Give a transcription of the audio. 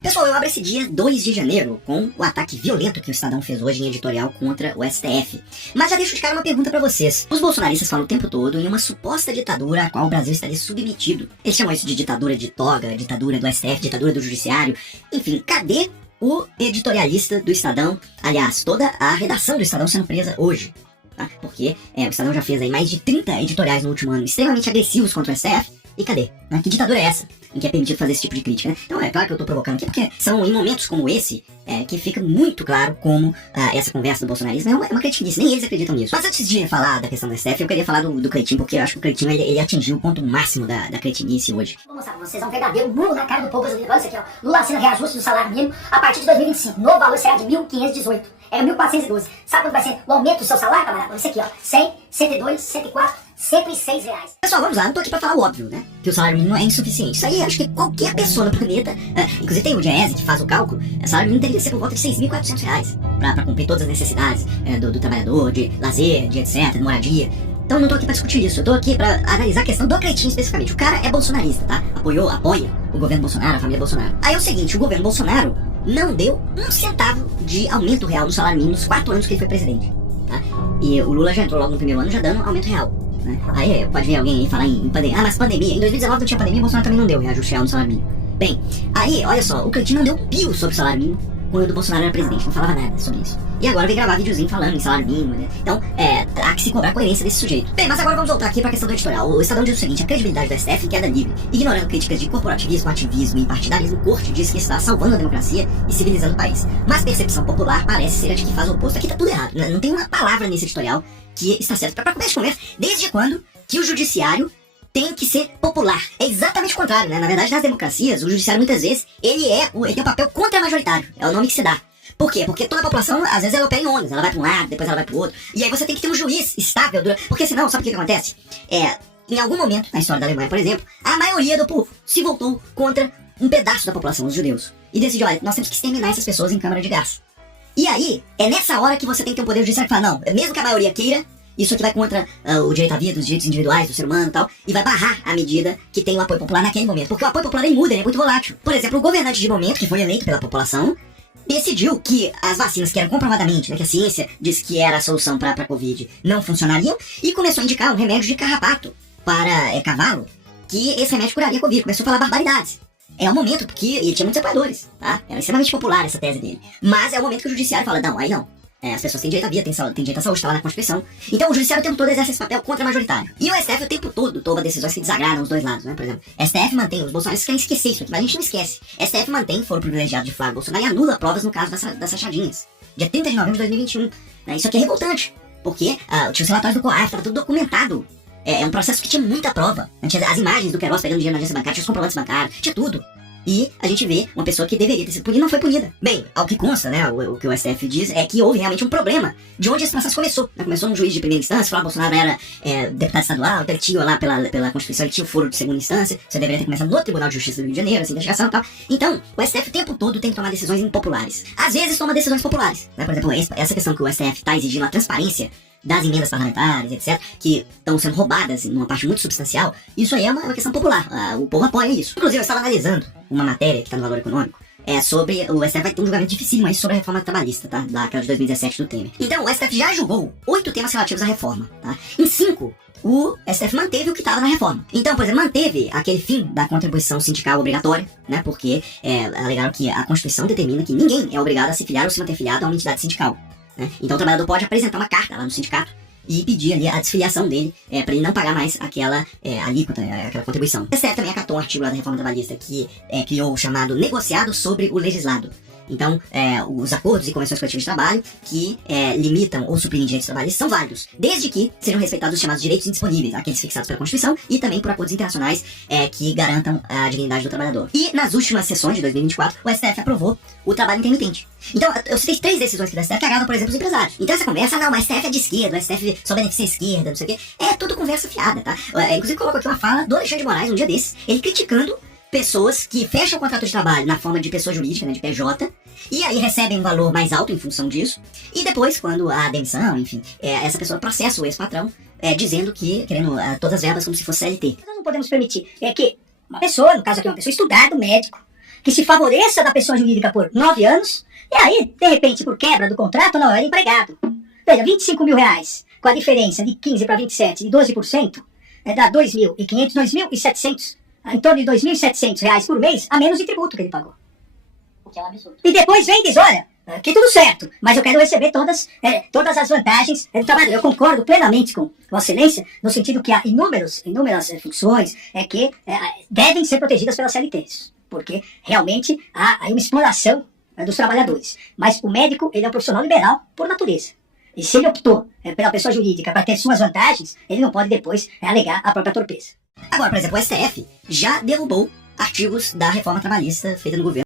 Pessoal, eu abro esse dia 2 de janeiro com o ataque violento que o Estadão fez hoje em editorial contra o STF. Mas já deixo de cara uma pergunta pra vocês. Os bolsonaristas falam o tempo todo em uma suposta ditadura a qual o Brasil estaria submetido. Eles chamam isso de ditadura de toga, ditadura do STF, ditadura do judiciário. Enfim, cadê o editorialista do Estadão? Aliás, toda a redação do Estadão sendo presa hoje. Tá? Porque o Estadão já fez aí mais de 30 editoriais no último ano extremamente agressivos contra o STF. E cadê? Que ditadura é essa em que é permitido fazer esse tipo de crítica, né? Então é claro que eu tô provocando aqui, porque são em momentos como esse que fica muito claro como essa conversa do bolsonarismo é uma cretinice, nem eles acreditam nisso. Mas antes de falar da questão do STF, eu queria falar do Cleitinho, porque eu acho que o Cleitinho ele atingiu o ponto máximo da cretinice hoje. Vou mostrar pra vocês um verdadeiro muro na cara do povo brasileiro. Olha isso aqui, ó. Lula assina reajuste do salário mínimo a partir de 2025. Novo valor será de 1.518. Era 1.412. Sabe quanto vai ser o aumento do seu salário, camarada? Olha isso aqui, ó. 100, 102, 104... R$106. Pessoal, vamos lá, não tô aqui pra falar o óbvio, né? Que o salário mínimo é insuficiente. Isso aí acho que qualquer pessoa no planeta, inclusive tem o Diese que faz o cálculo, o salário mínimo teria que ser por volta de R$6.400 pra cumprir todas as necessidades do trabalhador, de lazer, de etc, de moradia. Então não tô aqui pra discutir isso, eu tô aqui pra analisar a questão do Cleitinho especificamente. O cara é bolsonarista, tá? Apoia o governo Bolsonaro, a família Bolsonaro. Aí é o seguinte, o governo Bolsonaro não deu um centavo de aumento real no salário mínimo nos 4 anos que ele foi presidente, tá? E o Lula já entrou logo no primeiro ano já dando aumento real. Aí pode vir alguém aí falar em pandemia. Mas pandemia, em 2019 não tinha pandemia, o Bolsonaro também não deu reajuste real no salário mínimo. Bem, aí, olha só, o Cleitinho não deu um pio sobre o salário mínimo quando o Bolsonaro era presidente, não falava nada sobre isso. E agora vem gravar videozinho falando em salário mínimo, né? Então, há que se cobrar a coerência desse sujeito. Bem, mas agora vamos voltar aqui pra questão do editorial. O Estadão diz o seguinte: a credibilidade do STF em queda livre, ignorando críticas de corporativismo, ativismo e partidarismo, Corte diz que está salvando a democracia e civilizando o país. Mas percepção popular parece ser a de que faz o oposto. Aqui tá tudo errado, né? Não tem uma palavra nesse editorial que está certo. Pra começar de conversa, desde quando que o judiciário tem que ser popular? É exatamente o contrário, né? Na verdade, nas democracias, o judiciário muitas vezes, ele tem um papel contra-majoritário. É o nome que se dá. Por quê? Porque toda a população, às vezes, ela opera em ondas. Ela vai pra um lado, depois ela vai pro outro. E aí você tem que ter um juiz estável. Porque senão, sabe o que acontece? Em algum momento, na história da Alemanha, por exemplo, a maioria do povo se voltou contra um pedaço da população, os judeus. E decidiu, olha, nós temos que exterminar essas pessoas em câmara de gás. E aí, é nessa hora que você tem que ter um poder judiciário que fala, não, mesmo que a maioria queira, isso aqui vai contra o direito à vida, os direitos individuais do ser humano e tal, e vai barrar a medida que tem o apoio popular naquele momento. Porque o apoio popular ele muda, ele é muito volátil. Por exemplo, o governante de momento, que foi eleito pela população, decidiu que as vacinas que eram comprovadamente, né, que a ciência diz que era a solução para a Covid, não funcionariam, e começou a indicar um remédio de carrapato para cavalo, que esse remédio curaria a Covid. Começou a falar barbaridades. É o momento, porque ele tinha muitos apoiadores, tá? Era extremamente popular essa tese dele. Mas é o momento que o judiciário fala, não, aí não. As pessoas têm direito à vida, têm direito à saúde, está lá na Constituição. Então o judiciário o tempo todo exerce esse papel contra-majoritário. E o STF o tempo todo toma decisões que desagradam os dois lados, né? Por exemplo, STF mantém, os bolsonaristas querem esquecer isso aqui, mas a gente não esquece. STF mantém foro privilegiado de Flávio Bolsonaro e anula provas no caso das rachadinhas. Dia 30 de novembro de 2021. Né? Isso aqui é revoltante, porque tinha os relatórios do COAF, estava tudo documentado. É um processo que tinha muita prova. Tinha as imagens do Queiroz pegando dinheiro na agência bancária, tinha os comprovantes bancários, tinha tudo. E a gente vê uma pessoa que deveria ter sido punida não foi punida. Bem, ao que consta, né, o que o STF diz é que houve realmente um problema de onde esse processo começou. Né? Começou num juiz de primeira instância, Flávio Bolsonaro era deputado estadual, então ele tinha lá pela Constituição, ele tinha o foro de segunda instância, você deveria ter começado no Tribunal de Justiça do Rio de Janeiro, essa investigação e tal. Então, o STF o tempo todo tem que tomar decisões impopulares. Às vezes toma decisões populares. Né? Por exemplo, essa questão que o STF está exigindo a transparência das emendas parlamentares, etc., que estão sendo roubadas numa parte muito substancial, isso aí é uma questão popular, o povo apoia isso. Inclusive, eu estava analisando uma matéria que está no Valor Econômico, sobre o STF vai ter um julgamento dificílimo aí sobre a reforma trabalhista, tá? Daquela de 2017 do Temer. Então, o STF já julgou 8 temas relativos à reforma, tá? Em 5, o STF manteve o que estava na reforma. Então, por exemplo, manteve aquele fim da contribuição sindical obrigatória, né? Porque alegaram que a Constituição determina que ninguém é obrigado a se filiar ou se manter filiado a uma entidade sindical. Então o trabalhador pode apresentar uma carta lá no sindicato e pedir ali a desfiliação dele para ele não pagar mais aquela alíquota, aquela contribuição. O STF também acatou um artigo lá da reforma trabalhista que criou o chamado negociado sobre o legislado. Então, os acordos e convenções coletivas de trabalho que limitam ou suprimem direitos trabalhistas são válidos, desde que sejam respeitados os chamados direitos indisponíveis, aqueles fixados pela Constituição e também por acordos internacionais que garantam a dignidade do trabalhador. E nas últimas sessões de 2024, o STF aprovou o trabalho intermitente. Então, eu citei 3 decisões que do STF que agradaram, por exemplo, os empresários. Então essa conversa, não, mas o STF é de esquerda, o STF só beneficia a esquerda, não sei o quê, é tudo conversa fiada, tá? Inclusive coloco aqui uma fala do Alexandre de Moraes, um dia desses, ele criticando pessoas que fecham o contrato de trabalho na forma de pessoa jurídica, né, de PJ, e aí recebem um valor mais alto em função disso, e depois, quando há demissão, enfim, essa pessoa processa o ex-patrão, dizendo que, querendo todas as verbas como se fosse CLT. Nós não podemos permitir que uma pessoa, no caso aqui uma pessoa estudada, médico, que se favoreça da pessoa jurídica por 9 anos, e aí, de repente, por quebra do contrato, não, era empregado. Veja, 25 mil reais, com a diferença de 15 para 27, de 12%, dá 2.500, 2.700, em torno de 2.700 reais por mês, a menos de tributo que ele pagou. O que é um absurdo. E depois vem e diz, olha, que tudo certo, mas eu quero receber todas as vantagens do trabalho. Eu concordo plenamente com Vossa Excelência, no sentido que há inúmeras funções que devem ser protegidas pelas CLTs, porque realmente há uma exploração dos trabalhadores. Mas o médico, ele é um profissional liberal por natureza. E se ele optou pela pessoa jurídica para ter suas vantagens, ele não pode depois alegar a própria torpeza. Agora, por exemplo, o STF já derrubou artigos da reforma trabalhista feita no governo